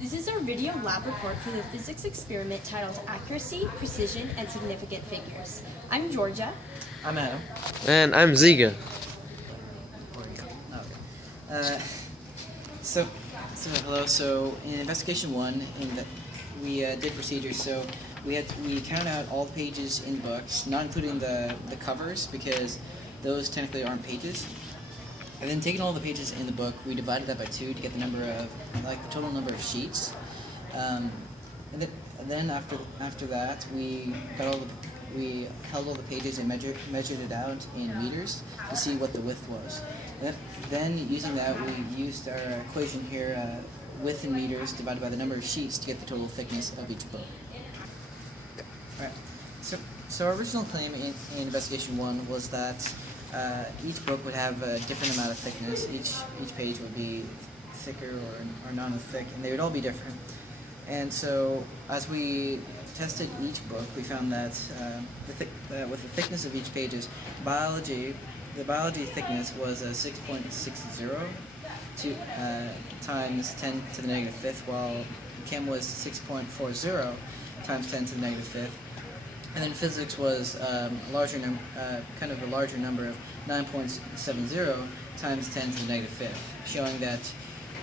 This is our video lab report for the physics experiment titled Accuracy, Precision, and Significant Figures. I'm Georgia. I'm Adam. And I'm Ziga. So hello. So in investigation one, we did procedures. So we counted out all the pages in books, not including the covers because those technically aren't pages. And then taking all the pages in the book, we divided that by 2 to get the number of the total number of sheets. And then after that, we held all the pages and measured it out in meters to see what the width was. Then using that, we used our equation here, width in meters divided by the number of sheets to get the total thickness of each book. All right. So our original claim in investigation 1 was that each book would have a different amount of thickness. Each page would be thicker or not as thick, and they would all be different. And so as we tested each book, we found that with the thickness of each pages, the biology thickness was 6.60 times 10 to the negative fifth, while chem was 6.40 times 10 to the negative fifth. And then physics was a larger number of 9.70 times 10 to the negative fifth, showing that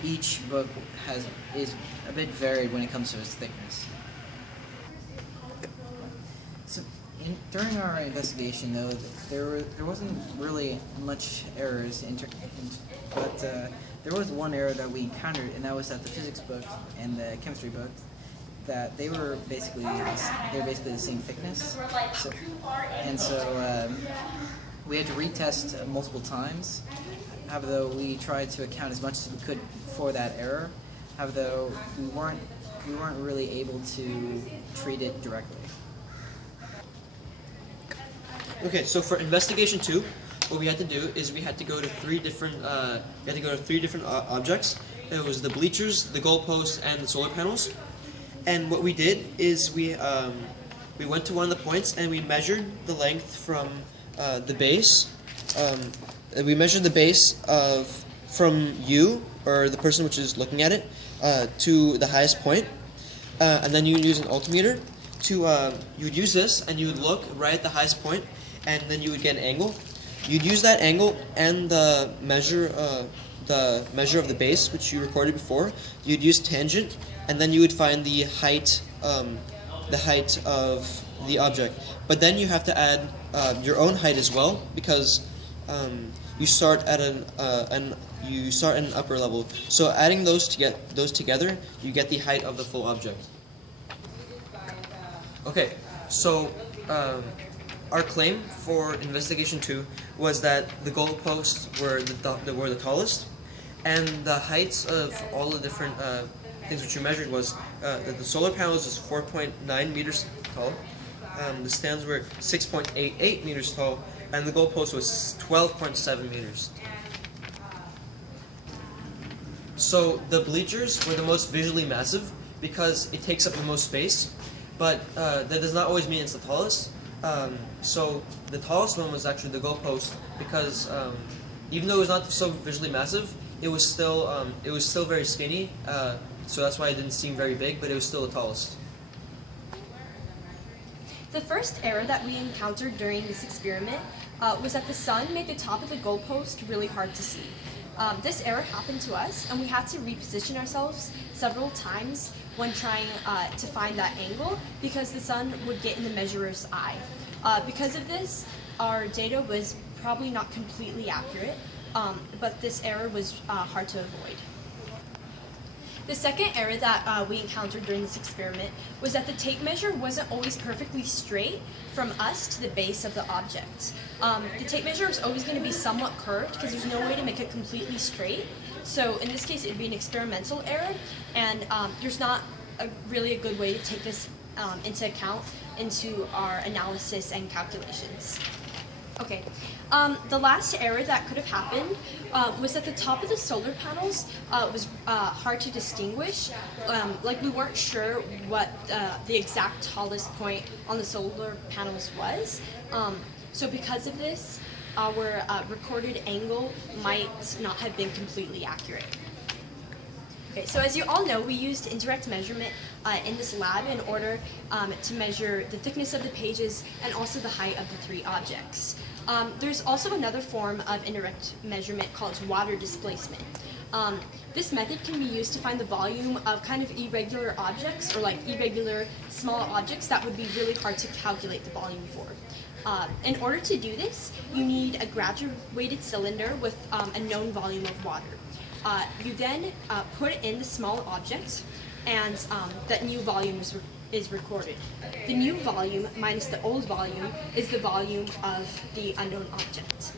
each book is a bit varied when it comes to its thickness. So during our investigation, though, there wasn't really much errors, but there was one error that we encountered, and that was that the physics book and the chemistry book, that they were basically the same thickness. So we had to retest multiple times. However, we tried to account as much as we could for that error. However, we weren't really able to treat it directly. Okay, so for investigation 2, what we had to do is we had to go to three different objects. It was the bleachers, the goalposts, and the solar panels. And what we did is we went to one of the points and we measured the length from the base. We measured the base from you, or the person which is looking at it, to the highest point. And then you would use an altimeter you would use this, and you would look right at the highest point, and then you would get an angle. You'd use that angle and the measure of the base, which you recorded before. You'd use tangent, and then you would find the height of the object. But then you have to add your own height as well, because you start at an upper level. So adding those together, you get the height of the full object. Okay, so our claim for investigation 2 was that the goalposts were the tallest, and the heights of all the different things which you measured was that the solar panels was 4.9 meters tall, the stands were 6.88 meters tall, and the goalpost was 12.7 meters. So the bleachers were the most visually massive because it takes up the most space, but that does not always mean it's the tallest. So the tallest one was actually the goalpost because even though it was not so visually massive, it was still very skinny. So that's why it didn't seem very big, but it was still the tallest. The first error that we encountered during this experiment was that the sun made the top of the goalpost really hard to see. This error happened to us, and we had to reposition ourselves several times when trying to find that angle because the sun would get in the measurer's eye. Because of this, our data was probably not completely accurate, but this error was hard to avoid. The second error that we encountered during this experiment was that the tape measure wasn't always perfectly straight from us to the base of the object. The tape measure is always going to be somewhat curved because there's no way to make it completely straight. So in this case, it would be an experimental error, and there's not really a good way to take this into account into our analysis and calculations. Okay, the last error that could have happened was that the top of the solar panels was hard to distinguish. Like we weren't sure what the exact tallest point on the solar panels was. So because of this, our recorded angle might not have been completely accurate. Okay, so as you all know, we used indirect measurement in this lab in order to measure the thickness of the pages and also the height of the 3 objects. There's also another form of indirect measurement called water displacement. This method can be used to find the volume of kind of irregular objects or like irregular small objects that would be really hard to calculate the volume for. In order to do this, you need a graduated cylinder with a known volume of water. You then put in the small object, and that new volume is recorded. The new volume minus the old volume is the volume of the unknown object.